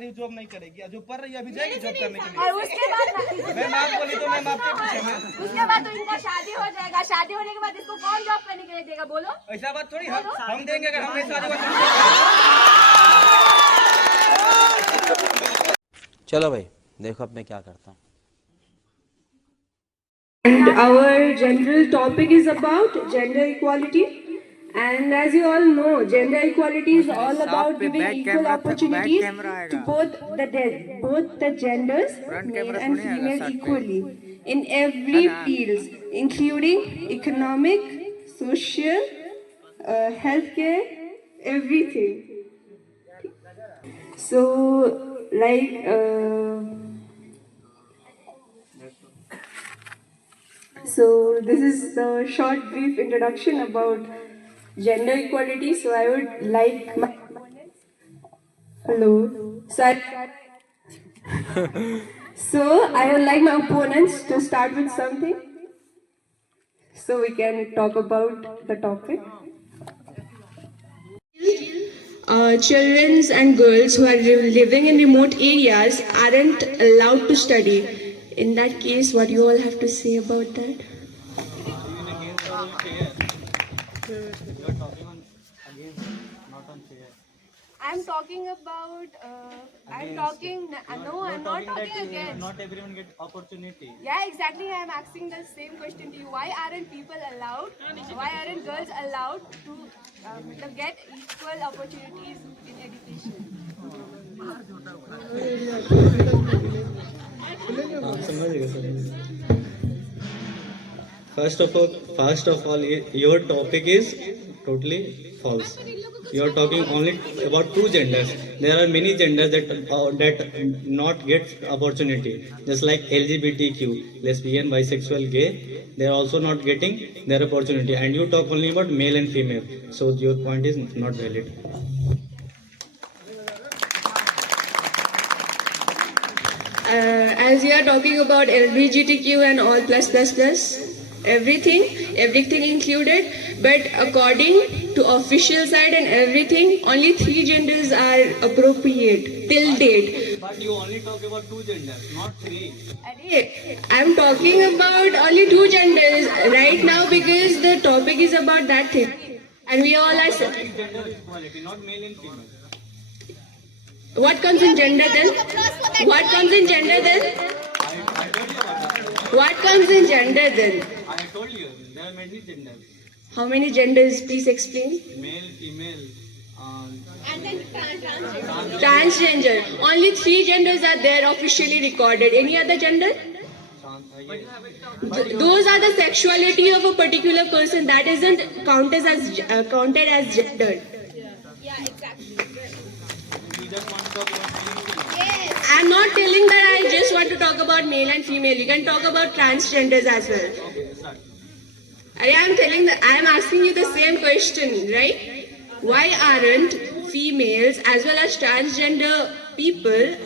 रही हूँ जॉब नहीं करेगी, जो पढ़ रही है अभी जाएगी जॉब करने के लिए। और उसके बाद मैम आप बोली तो मैम आपके पीछे हैं। उसके बाद तो इनका शादी हो जाएगा, शादी होने के बाद इसको कौन जॉब करने के लिए देगा बोलो? ऐसा बात थोड़ी हम देंगे अगर हमें शादी। चलो भाई देखो अब मैं क्या करता हूँ। And our general topic is about gender equality. And as you all know, gender equality is all about giving equal opportunities to both the genders, male and female, equally in every fields, including economic, social, healthcare, everything. So, like. So this is the short brief introduction about gender equality. So I would like my so I would like my opponents to start with something, so we can talk about the topic. Children and girls who are living in remote areas aren't allowed to study. In that case, what do you all have to say about that? I'm talking about. I'm not talking against. Not everyone get opportunity. Yeah, exactly. I'm asking the same question to you. Why aren't people allowed? Why aren't girls allowed to get equal opportunities in education? First of all, your topic is totally false. You are talking only about two genders. There are many genders that not get opportunity. Just like LGBTQ, lesbian, bisexual, gay, they are also not getting their opportunity. And you talk only about male and female. So your point is not valid. As we are talking about LGBTQ and all everything included, but according to official side and everything, only 3 genders are appropriate till date. But you only talk about two genders, not 3. I'm talking about only 2 genders right now because the topic is about that thing, and we all are. Gender equality, not male and female. What comes in gender then? What comes in gender then? I told you about that. What comes in gender then? I told you, there are many genders. How many genders? Please explain. Male, female, And then Transgender. Only 3 genders are there officially recorded. Any other gender? Those are the sexuality of a particular person. That isn't counted as gender. yeah, exactly. you just want to talk about male and female. Yes. I'm not telling that I just want to talk about male and female. You can talk about transgenders as well. Okay, start. I'm asking you the same question, right? Why aren't females as well as transgender people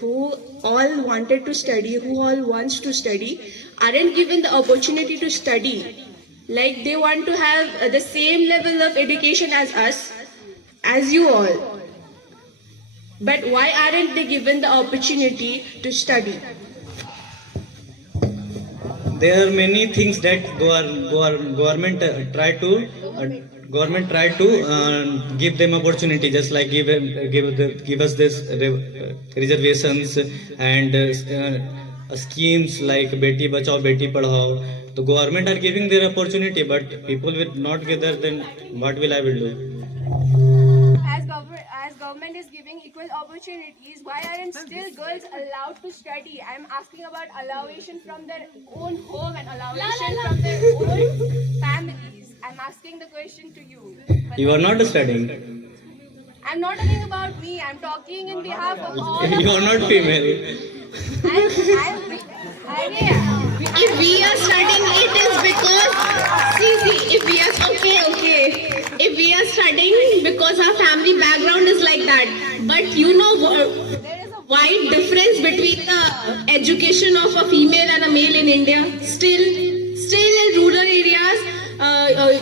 who all wanted to study, who all wants to study, aren't given the opportunity to study? Like they want to have the same level of education as us, as you all. But why aren't they given the opportunity to study? There are many things that government try to give them opportunity, just like give us this reservations and schemes like Beti Bachao Beti Padhao. The government are giving their opportunity, but people will not get there. Then what will I will do? As government is giving equal opportunities, why aren't still girls allowed to study? I'm asking about allowation from their own home and allowation from their own families. I'm asking the question to you. You are not studying. I'm not talking about me. I'm talking in behalf of all. You are not female. If we are studying, it is because if we are if we are studying because our family background is like that. But you know There is a wide difference between the education of a female and a male in India. Still in rural areas,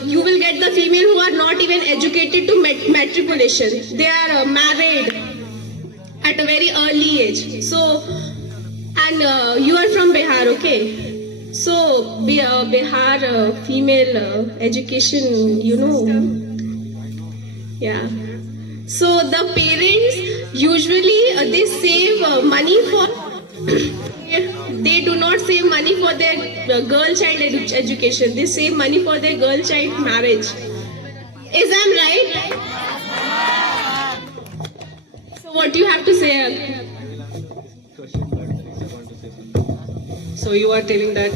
you will get the female who are not even educated to matriculation. They are married. at a very early age. So, and you are from Bihar, okay? So, Bihar female education, you know. Yeah. So the parents usually they save money for. They do not save money for their girl child education. They save money for their girl child marriage. Is I'm right? So what do you have to say? So you are telling that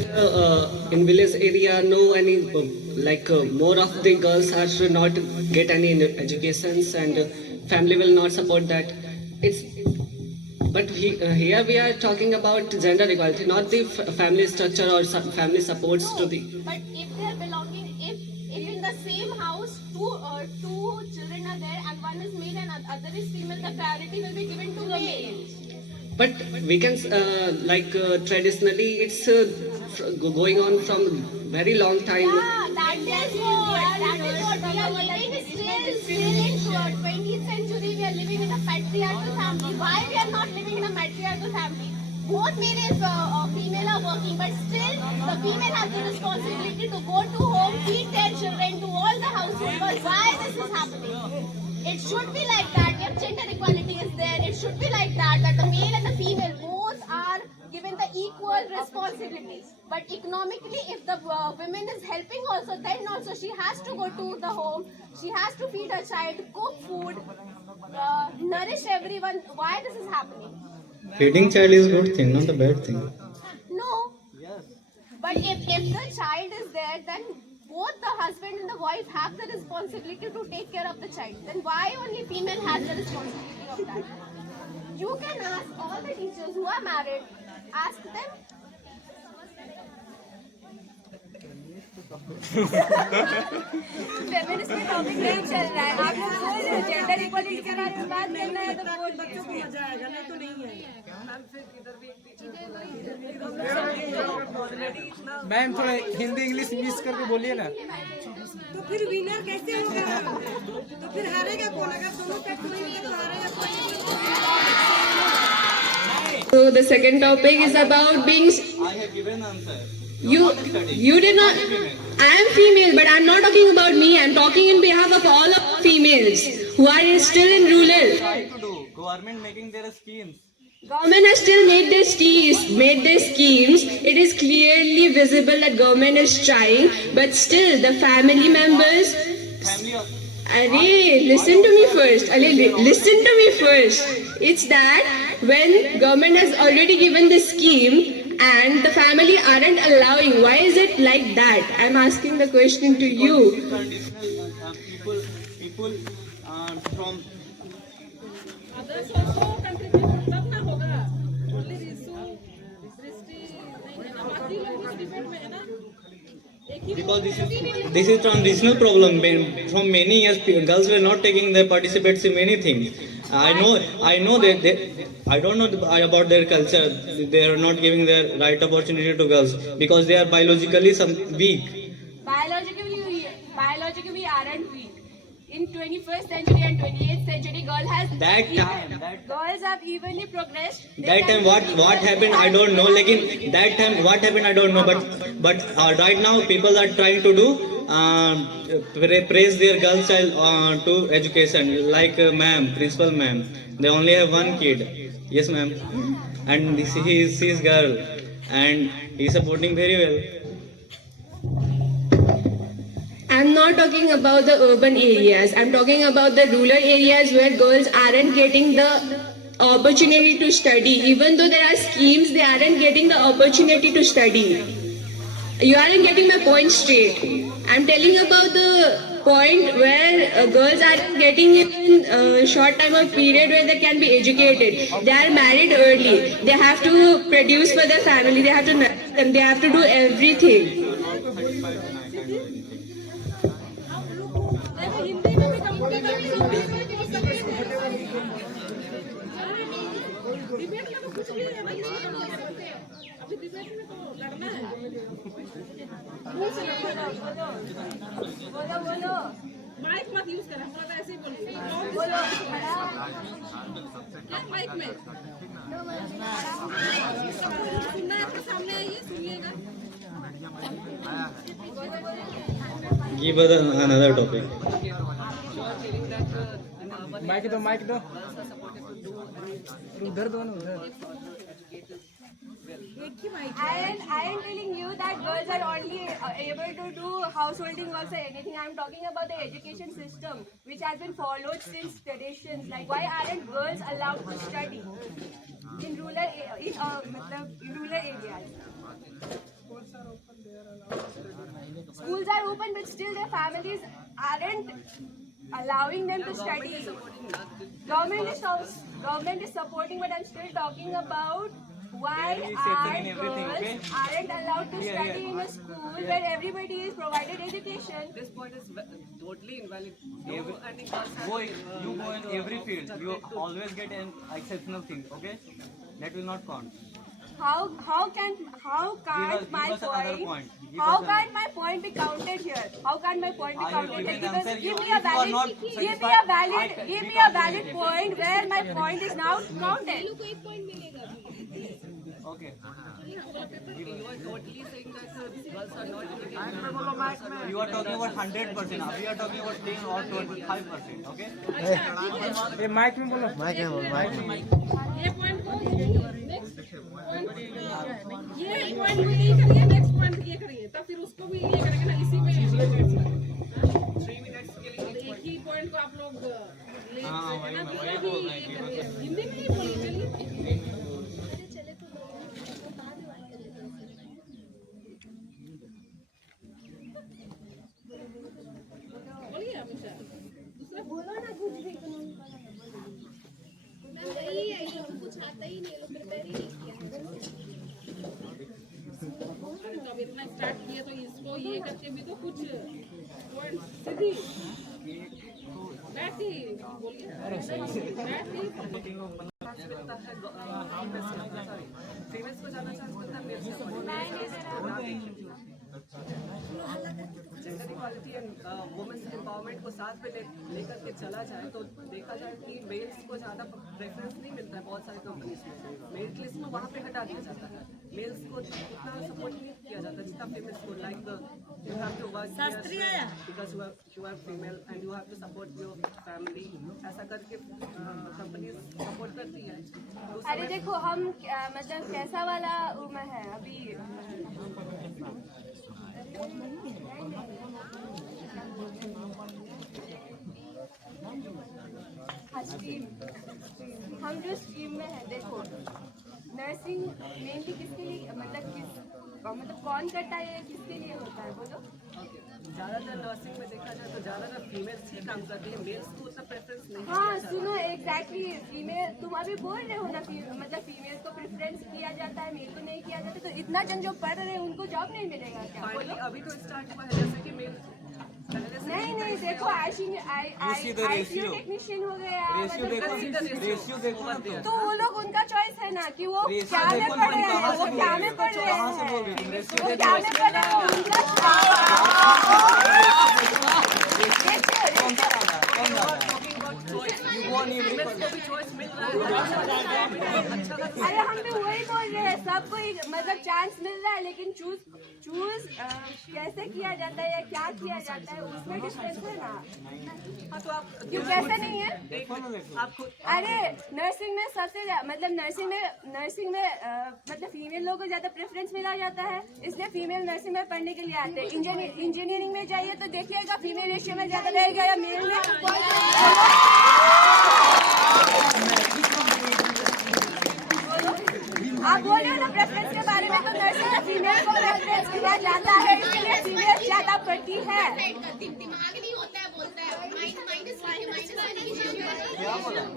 in village area, no any more of the girls are should not get any educations and family will not support that. But here we are talking about gender equality, not the family structure or family supports to the. But if they are belonging, if in the same house two children are there and one is male and other is female, the priority will be given to male. But we can traditionally it's going on from very long time. Yeah, that is what we are living still in 20th century. We are living in a patriarchal family. Why we are not living in a matriarchal family? Both male and female are working, but still the female has the responsibility to go to home, feed their children, do all the household work. Why this is happening? It should be like that. If gender equality is there, it should be like that the male and the female both are given the equal responsibilities. But economically, if the woman is helping also, then also she has to go to the home, she has to feed her child, cook food, nourish everyone. Why this is happening? Feeding child is good thing, not a bad thing. No. But if the child is there, then both the husband and the wife have the responsibility to take care of the child. Then why only female has the responsibility of that? You can ask all the teachers who are married, ask them. Feminist में टॉपिक नहीं चल रहा है, आप लोग बोल रहे हो जेंडर इक्वालिटी के बारे में बात करना है तो बोल बच्चों को मजा आएगा, नहीं तो नहीं है। मैम थोड़ा हिंदी इंग्लिश मिक्स करके बोलिए ना। तो फिर विनर कैसे होगा? तो फिर हारेगा कौन? अगर दोनों का कोई नहीं तो हारेगा कोई। So the second topic is about being. I have given answer. You did not. I am female, but I'm not talking about me. I'm talking in behalf of all of females who are still in rural. Try to do. Government making their schemes. Government has still made their schemes. It is clearly visible that government is trying, but still the family members. Family of Listen to me first. Listen to me first. It's that when government has already given the scheme and the family aren't allowing, why is it like that? I'm asking the question to you. traditional people from Others also contribute तब ना होगा। Only रिसु, दृष्टि नहीं है ना, बाकी लोग उस डिबेट में है ना। Because this is transitional problem. From many years, girls were not taking their participates in many things. I know that I don't know about their culture. They are not giving their right opportunity to girls because they are biologically weak. Biologically we aren't weak. In 21st century and 28th century, girls have evenly progressed. That time what happened I don't know. Lekin that time what happened I don't know. But right now people are trying to do praise their girl child to education. Like ma'am, principal ma'am, they only have one kid. Yes ma'am, and he is his girl, and he is supporting very well. I'm not talking about the urban areas. I'm talking about the rural areas where girls aren't getting the opportunity to study. Even though there are schemes, they aren't getting the opportunity to study. You aren't getting my point straight. I'm telling about the point where girls aren't getting even a short time of period where they can be educated. They are married early. They have to produce for their family. They have to nurture them. They have to do everything. Hindi में भी डिबेट में तो कुछ भी है भाई। अभी डिबेट में तो लड़ना है। बोलो माइक मत यूज कर, हम लोग ऐसे ही बोलिए। क्या माइक में सुनना है तो सामने आइए, सुनिएगा। Give us another topic. Mic दो, माइक दो। उधर दो ना, उधर। I am telling you that girls are only able to do householding works or anything. I am talking about the education system which has been followed since traditions. Like why aren't girls allowed to study in rural areas? Schools are open, but still their families aren't allowing them to study. Government is supporting, but I'm still talking about why Accepting in are everything, girls okay? aren't allowed to study in a school where everybody is provided education. This point is totally invalid. Every, you go in every field, you always get an exceptional thing, okay? That will not count. How can't my Give us another point? point. Give How us can't my point be counted here? How can't my point be I have counted here? given answer. Give me If a you are not valid, give me a satisfied, valid, I can- give we me a can't valid do point where my point is now counted. Okay. You are totally saying that girls are not educated. You are talking about 100%. Now we are talking about 10 or 25%. Okay. ये माइक में बोलो। ये पॉइंट को next point, ये पॉइंट को ये करिए, next point ये करिए, तब फिर उसको भी ये करेंगे ना, इसी में 3 मिनट्स के लिए एक ही पॉइंट को आप लोग ले सकते हैं ना, दूसरा भी ये करिए, हिंदी में ही बोलिए। चलिए बोलिए हमेशा, दूसरा बोलो ना कुछ भी। अरे तो अब इतना स्टार्ट किया तो इसको ये करके भी तो कुछ पॉइंट सीधी बैठी बोलिए, बैठी फीमेल्स को ज्यादा चांस मिलता है मेल्स को। Gender equality and women's empowerment को साथ में लेकर के चला जाए तो देखा जाए कि मेल्स को ज़्यादा प्रेफरेंस नहीं मिलता है बहुत सारी कंपनीज में। मेरिट लिस्ट में वहाँ पे हटा दिया जाता है, मेल्स को इतना सपोर्ट नहीं किया जाता जितना फीमेल्स को। Like you have to work because you are female and you have to support your family, ऐसा करके कंपनीज सपोर्ट करती है। अरे देखो हम मतलब कैसा वाला उम्र है अभी, हम जो स्ट्रीम में है देखो, नर्सिंग मेनली किसके लिए मतलब कौन करता है, किसके लिए होता है बोलो? ज़्यादातर नर्सिंग में देखा जाए तो ज़्यादातर फीमेल्स ही काम करती है, मेल्स को उतना प्रेफरेंस नहीं। हाँ सुनो, एग्जैक्टली फीमेल, तुम अभी बोल रहे हो ना, मतलब फीमेल्स को प्रेफरेंस किया जाता है, मेल को नहीं किया जाता, तो इतना जन जो पढ़ रहे हैं उनको जॉब नहीं मिलेगा क्या? फाइनली अभी तो स्टार्ट हुआ है, जैसे कि मेल नहीं देखो, आईसीयू टेक्नीशियन हो गया, रेशियो देखो ना तो वो लोग उनका चॉइस है ना कि वो क्या में पढ़ रहे हैं, वो क्या में पढ़ रहे हैं, वो क्या में पढ़ रहे हैं, उनका अरे हम भी वही बोल रहे हैं, सबको मतलब चांस मिल रहा है, लेकिन चूज कैसे किया जाता है या क्या किया जाता है उसमें डिफरेंस है ना। क्यों कैसे नहीं है? अरे नर्सिंग में सबसे मतलब नर्सिंग में मतलब फीमेल लोगों को ज्यादा प्रेफरेंस मिला जाता है, इसलिए फीमेल नर्सिंग में पढ़ने के लिए आते हैं। इंजीनियरिंग में जाइए तो देखिएगा फीमेल रेशियो में ज्यादा रहेगा या मेल में। आप बोल रहे हो ना प्रेफरेंस के बारे में, तो नर्सिंग में फीमेल को प्रेफरेंस किया जाता है, इसलिए फीमेल ज्यादा पढ़ती है। दिमाग नहीं होता है, बोलता है माइनस क्या बोला ना?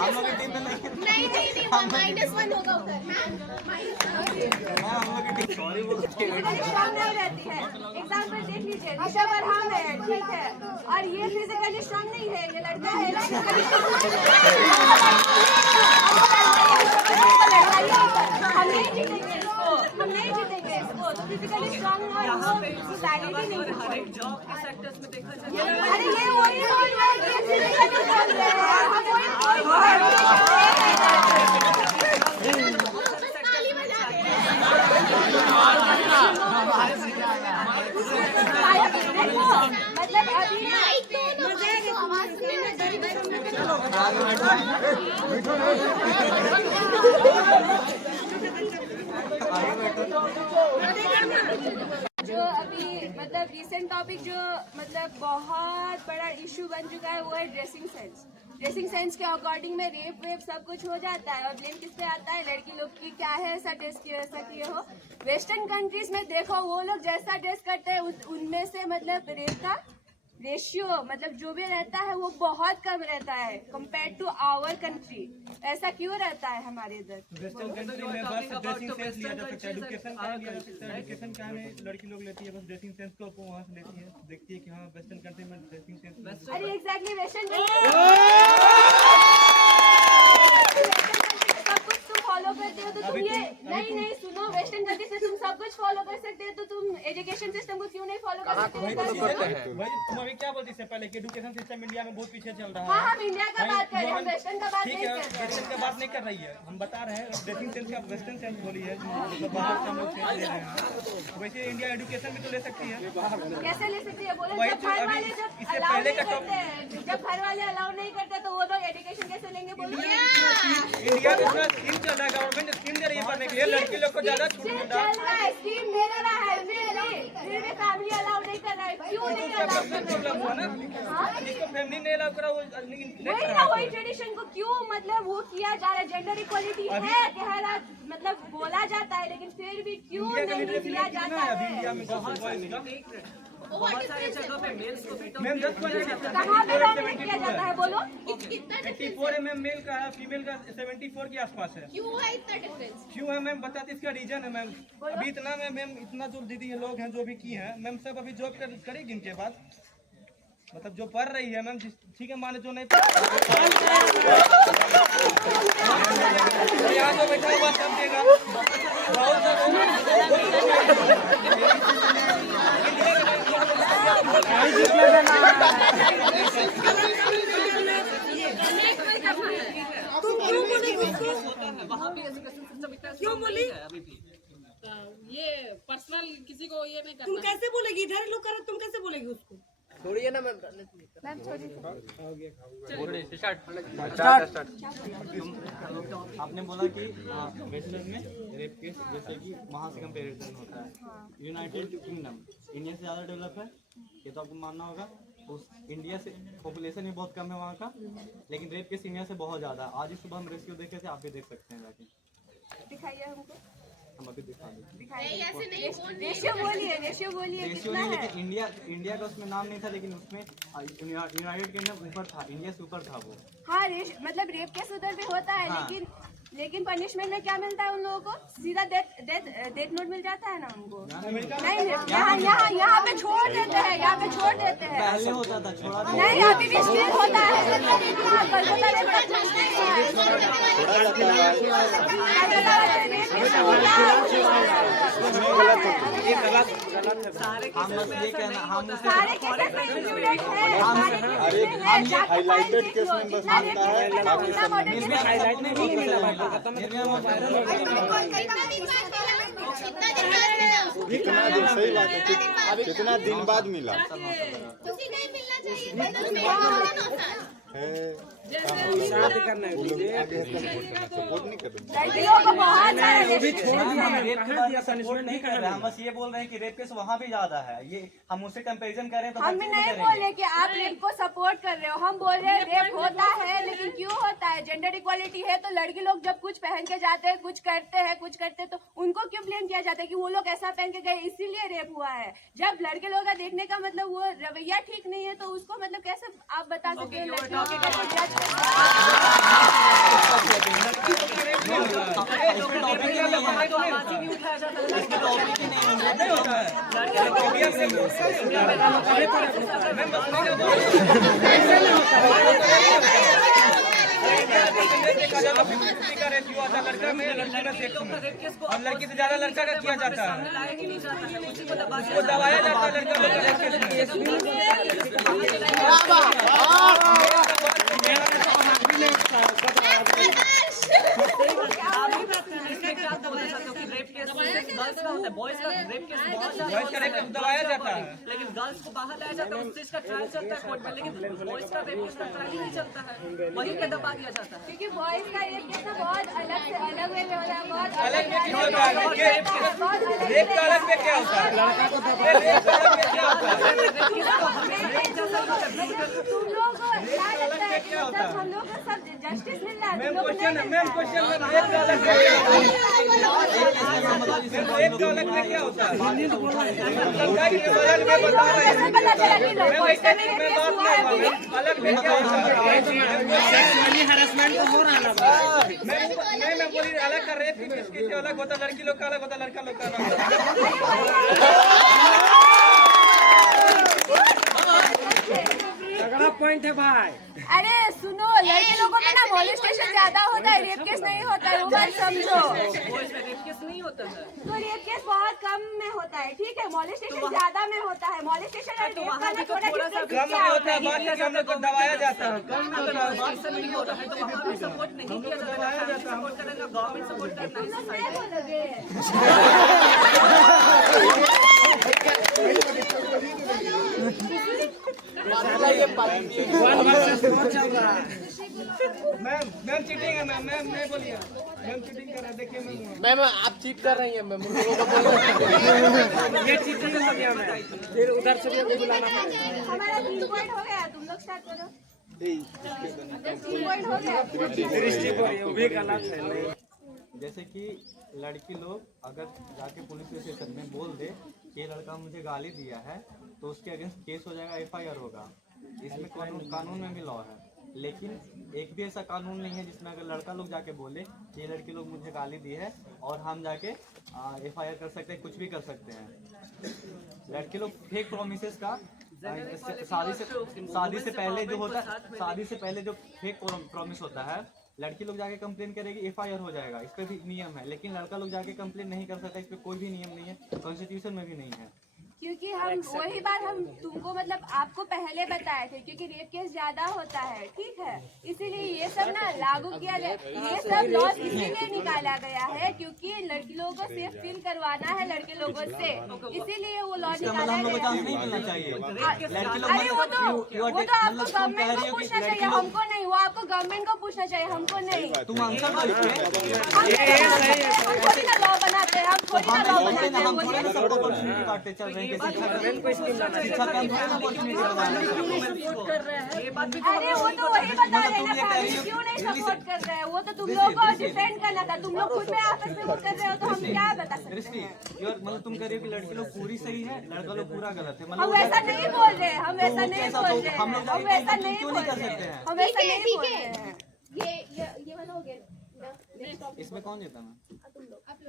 हम लोग की टीम में नहीं, नहीं -1 होगा उधर। हम लोग की टीम सॉरी बोलते हैं। स्ट्रांग नहीं रहती है, एग्जाम्पल देख लीजिए, ऋषभ और हम है, ठीक है, और ये फिजिकली स्ट्रांग नहीं है, ये लड़का है, हम नहीं जीतेंगे। हम नहीं जीतेंगे इसको, तो फिजिकली स्ट्रांग और वो सैनिटी नहीं हर एक जॉब के सेक्टर्स में देखा जाए अरे ये वही बोल रहे हैं कि फिजिकली बोल रहे हैं, हम वही बोल रहे ताली बजा रहे हैं। मतलब अभी माइक दो ना, माइक दो, आवाज सुनने में डर गई। जो अभी मतलब रिसेंट टॉपिक जो मतलब बहुत बड़ा इशू बन चुका है वो है ड्रेसिंग सेंस। ड्रेसिंग सेंस के अकॉर्डिंग में रेप वेप सब कुछ हो जाता है और ब्लेम किस पे आता है, लड़की लोग की क्या है ऐसा ड्रेस किए ऐसा किए हो। वेस्टर्न कंट्रीज में देखो वो लोग जैसा ड्रेस करते हैं उनमें से मतलब रेप का रेशियो मतलब जो भी रहता है वो बहुत कम रहता है कंपेयर टू आवर कंट्री। ऐसा क्यों रहता है हमारे इधर? वेस्टर्न कंट्री में बस ड्रेसिंग सेंस लिया जा सकता है, एजुकेशन का लिया जा सकता है। एजुकेशन क्या है, लड़की लोग लेती है बस ड्रेसिंग सेंस को वहाँ से लेती है, देखती है कि हाँ वेस्टर्न कंट्री में ड्रेसिंग सेंस। अरे एग्जैक्टली वेस्टर्न सब कुछ तुम फॉलो करते हो तो तुम ये नहीं सुनो, वेस्टर्न कंट्री से तुम सब कुछ फॉलो कर सकते हो तो तुम एजुकेशन सिस्टम को क्यों नहीं फॉलो कर सकते? भाई तुम अभी क्या बोलती इससे पहले कि एजुकेशन सिस्टम इंडिया में बहुत पीछे चल रहा हाँ है। हम इंडिया का बात कर रहे हैं, हम वेस्टर्न का बात ठीक नहीं है, कर रहे वेस्टर्न का बात नहीं कर रही है, हम बता रहे हैं ड्रेसिंग सेंस का वेस्टर्न सेंस बोली है, मतलब बाहर से हम लोग सेंस ले रहे हैं। वैसे इंडिया एजुकेशन भी तो ले सकती है। कैसे ले सकती है? बोलो वही जब तो घर अभी वाले जब इससे अलाउ पहले नहीं का करते हैं, जब घर वाले अलाउ नहीं करते तो वो लोग एजुकेशन कैसे लेंगे? बोलो इंडिया में पूरा स्कीम चल रहा है, गवर्नमेंट स्कीम दे रही है पढ़ने के लिए, लड़की लोग को ज्यादा छूट मिल रहा है। चल रहा है, स्कीम दे रहा है, फिर भी फैमिली अलाउ नहीं कर रहा है, क्यों नहीं कर रहा है? प्रॉब्लम हुआ ना, जिसको फैमिली नहीं अलाउ करा वो वही ना, वही ट्रेडिशन को क्यों मतलब वो किया जा रहा है? जेंडर इक्वलिटी है कहला मतलब बोला जाता है लेकिन फिर भी क्यों नहीं किया जाता है? बहुत सारी जगह पे मेल्स को भी मैम 10 कहाँ पे डोमिनेट किया जाता है? बोलो 84 mm मेल का है, फीमेल का 74 के आसपास है। क्यों है इतना डिफरेंस? क्यों है मैम बताते, इसका रीजन है मैम। अभी इतना में मैम इतना जो दीदी ये लोग हैं जो भी की हैं मैम सब अभी जॉब करेगी इनके बाद, मतलब जो पढ़ रही है मैम, ठीक है माने जो नहीं यहाँ जो बैठा हुआ सब देगा। क्यों बोली अभी भी ये पर्सनल किसी को ये नहीं करना। तुम कैसे बोलेगी? इधर लोग करो, तुम कैसे बोलेगी उसको? छोड़िए ना मैम। आपने बोला कि वेस्टर्न में रेप केस जैसे कि वहाँ से कंपेरिजन होता है, यूनाइटेड किंगडम इंडिया से ज़्यादा डेवलप है, ये तो आपको मानना होगा। उस इंडिया से पॉपुलेशन भी बहुत कम है वहाँ का, लेकिन रेप केस इंडिया से बहुत ज़्यादा। आज ही सुबह हम रेस्क्यू देखे थे, आप भी देख सकते हैं जाके। दिखाइए हमको, हम अभी दिखा दें। ऐसे नहीं बोल रेशियो बोलिए, रेशियो बोलिए रेशियो कितना नहीं, है? लेकिन इंडिया का उसमें नाम नहीं था, लेकिन उसमें यूनाइटेड किंगडम ऊपर था, इंडिया से ऊपर था वो। हाँ मतलब रेप केस उधर भी होता है हाँ। लेकिन पनिशमेंट में क्या मिलता है उन लोगों को? सीधा डेथ नोट मिल जाता है ना उनको? नहीं, यहाँ पे छोड़ देते हैं, यहाँ पे छोड़ देते हैं। पहले होता था, छोड़ा भी नहीं अभी भी स्टिल होता है। कलकत्ता रेप का कुछ नहीं है। हम बस ये कहना, हम उसे सारे केसेस में इंक्लूडेड है। हाईलाइटेड केस में बस मिलता है, हाईलाइट नहीं मिला कितना दिन सही बात है, कितना दिन बाद मिला नहीं मिलना चाहिए। शादी करना है, सपोर्ट नहीं कर रहे। लड़कियों को बहुत सारे नहीं कर रहे, हम बस ये बोल रहे हैं कि रेप केस वहाँ भी ज्यादा है। ये हम उससे कंपैरिजन कर रहे हैं तो हम नहीं बोले कि आप रेप को सपोर्ट कर रहे हो, हम बोल रहे हैं रेप होता है लेकिन क्यों होता है? जेंडर इक्वालिटी है तो लड़की लोग जब कुछ पहन के जाते हैं, कुछ करते हैं तो उनको क्यों ब्लेम किया जाता है कि वो लोग ऐसा पहन के गए इसीलिए रेप हुआ है? जब लड़के लोग का देखने का मतलब वो रवैया ठीक नहीं है तो उसको मतलब कैसे आप बता सकते हैं लड़कियों के कैसे जज देखा जाए तो 50-50 का रेशियो आता है, लड़का में लड़की में सेक्स में, और लड़की से ज्यादा लड़का का किया जाता है, उसको दबाया जाता है लड़का लोग का रेप केस बॉयज का रेप केस बहुत ज्यादा बॉयज का रेप केस दबाया जाता है, लेकिन गर्ल्स को बाहर लाया जाता है, उस चीज का ट्रायल चलता है कोर्ट में, लेकिन बॉयज का रेप केस का ट्रायल ही नहीं चलता है, वही के दबा दिया जाता है। क्योंकि बॉयज का रेप केस बहुत अलग से अलग वे में होता है, बहुत अलग में क्यों होता है? रेप का अलग में क्या होता है? रेप का अलग में क्या होता है? तुम लोग को क्या लगता है कि मतलब हम लोग को सब जस्टिस मिल रहा है? मैम क्वेश्चन रेप का अलग में क्या होता है? रेप का अलग में क्या होता है? सरकार के बगल में बता रहे हैं, पता चला कि लोग मैं बॉयज का भी रेप मैं केस बात हुआ है कर अभी। अलग में क्या होता है? हरासमेंट तो हो रहा ना मैं बोली अलग का रेप किसके से अलग होता है, लड़की लोग का अलग होता है, लड़का लोग का अलग होता है। तगड़ा पॉइंट है भाई। अरे सुनो, लड़के लोगों में ना मॉलेस्टेशन ज्यादा होता है, रेप केस नहीं होता है, वो बात समझो। बॉयज में रेप केस नहीं होता है, तो रेप केस बहुत कम में होता है, ठीक है, मॉलेस्टेशन ज्यादा में होता है। मॉलेस्टेशन और रेप का ना थोड़ा डिफरेंस कम में होता है, बात है कि हम लोग को दबाया जाता है, कम में होता है। ऐसा नहीं होता है तो वहाँ भी सपोर्ट नहीं किया जाता है, सपोर्ट करेगा गवर्नमेंट सपोर्ट करना है सोसाइटी। मैम चीटिंग है, मैम नहीं बोलिए, मैम चीटिंग कर रहा है, देखिए मैम आप चीट कर रही हैं मैम, ये चीटिंग हो गया मैम, फिर उधर से भी बुलाना पड़ेगा। हमारा 3 पॉइंट हो गया, तुम लोग स्टार्ट करो। 3 पॉइंट हो गया। भी गलत है। जैसे कि लड़की लोग अगर जाके पुलिस स्टेशन में बोल दे कि ये लड़का मुझे गाली दिया है, तो उसके अगेंस्ट केस हो जाएगा, FIR होगा। इसमें कानून में भी लॉ है, लेकिन एक भी ऐसा कानून नहीं है जिसमें अगर लड़का लोग जाके बोले कि ये लड़की लोग मुझे गाली दी है और हम जाके FIR कर सकते हैं, कुछ भी कर सकते हैं। लड़के लोग फेक प्रोमिसेस का शादी से पहले जो होता है, शादी से पहले जो फेक प्रॉमिस होता है, लड़की लोग जाके कंप्लेन करेगी, FIR हो जाएगा, इस पे भी नियम है। लेकिन लड़का लोग जाके कंप्लेन नहीं कर सकता, इस पे कोई भी नियम नहीं है, कॉन्स्टिट्यूशन में भी नहीं है। क्योंकि हम वही बात हम तुमको मतलब आपको पहले बताए थे, क्योंकि रेप केस ज्यादा होता है, ठीक है, इसीलिए ये सब ना लागू किया गया। ये सब लॉ इसीलिए निकाला गया है क्योंकि लड़की लोगों को सेफ फील करवाना है लड़के लोगों से, इसीलिए वो लॉ निकाला गया। नहीं मिलना चाहिए। अरे वो तो आपको गवर्नमेंट को पूछना चाहिए, हमको नहीं। वो आपको गवर्नमेंट को पूछना चाहिए, हमको नहीं। तुम आंसर दो इस पे। हम थोड़ी ना लॉ बनाते हैं, हम थोड़ी ना लॉ बनाते हैं। हम थोड़ी ना सबको अपॉर्चुनिटी बांटते चल रहे हैं। शिक्षा पे हम थोड़ी ना अपॉर्चुनिटी बना रहे हैं। अरे वो तो वही बता रहे हैं ना, फैमिली क्यों नहीं सपोर्ट कर रहे हैं। वो तो तुम लोगों को डिफेंड करना था, तुम लोग खुद में आपस में वो कर रहे हो, तो हम क्या बता सकते हैं। दृष्टि मतलब तुम कह रहे हो कि लड़की लोग पूरी सही है, लड़का लोग पूरा गलत है। हम मतलब वैसा नहीं बोल रहे, हम वैसा नहीं बोल रहे, हम लोग हम वैसा नहीं क्यों बोल नहीं कर रहे, सकते हैं? हम वैसा नहीं ठीक बोल है, रहे हैं। ये वाला हो गया। इसमें कौन जीता ना? आप लोग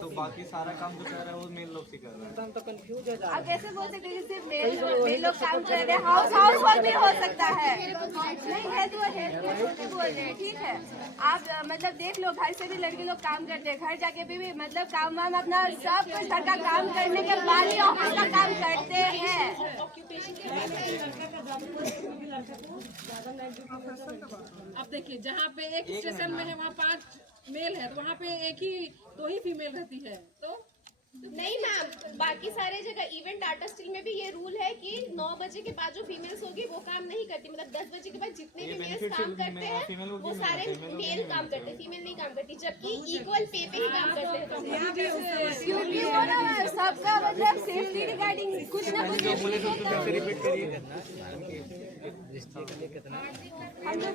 तो बाकी सारा काम जो कर रहा है वो मेल लोग से कर रहा है। आप कैसे बोल सकते हैं कि सिर्फ मेल लोग काम कर रहे हैं? हाउस होल्ड भी हो सकता है, नहीं हेल्थ बोल रहे हैं, ठीक है। आप मतलब देख लो, घर से भी लड़के लोग काम करते हैं, घर जाके भी मतलब काम वाम अपना सब कुछ घर का काम करने के बाद ही ऑफिस का काम करते हैं। अब देखिए, जहाँ पे एक स्टेशन में है वहाँ 5 मेल है, तो वहाँ पे एक ही 2 ही फीमेल रहती है। तो नहीं मैम, बाकी सारे जगह इवन टाटा स्टील में भी ये रूल है कि 9 बजे के बाद जो फीमेल्स होगी वो काम नहीं करती। मतलब 10 बजे के बाद जितने भी मेल्स काम करते हैं वो सारे मेल काम करते हैं, फीमेल नहीं काम करती, जबकि इक्वल पे पे ही काम करते हैं। क्योंकि वो ना सबका मतलब सेफ्टी रिगार्डिंग कुछ ना कुछ हम लोग